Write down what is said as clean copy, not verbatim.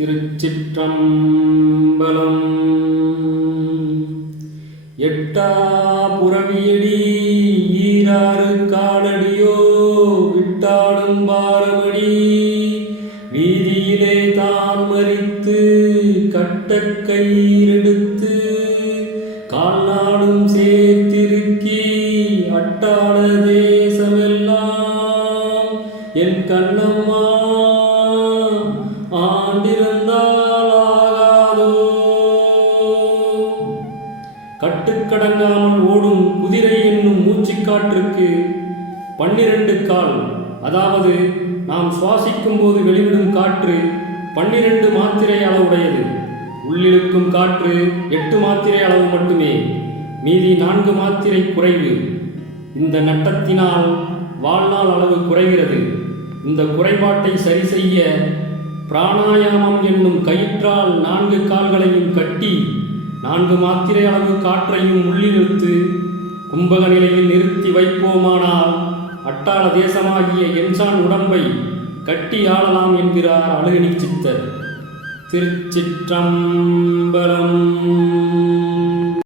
திருச்சிற்றம்பலம். எட்டா புறவியடி ஈராறு காலடியோ விட்டாடும் பாரமடி வீதியிலே தான் மறித்து கட்டக்கயிறெடுத்து கால்நாடும் சேர்த்திருக்கி அட்டாள தேசமெல்லாம் என் கண்ணம்மா ஆண்டிருந்தால் ஆகாதோ. கட்டுக்கடங்காமல் ஓடும் குதிரை என்னும் மூச்சுக்காற்றுக்கு 12 கால், அதாவது நாம் சுவாசிக்கும் போது வெளிவிடும் காற்று 12 மாத்திரை அளவுடையது. உள்ளிழுக்கும் காற்று 8 மாத்திரை அளவு மட்டுமே, மீதி 4 மாத்திரை குறைவு. இந்த நட்டத்தினால் வாழ்நாள் அளவு குறைகிறது. இந்த குறைபாட்டை சரி செய்ய பிராணாயாமம் என்னும் கயிற்றால் 4 கால்களையும் கட்டி 4 மாத்திரை அளவு காற்றையும் உள்ளிழுத்து கும்பக நிலையில் நிறுத்தி வைப்போமானால் அட்டாள தேசமாகிய என்சான் உடம்பை கட்டி ஆளலாம் என்கிறார் அழகினி சித்தர். திருச்சிற்றம்பலம்.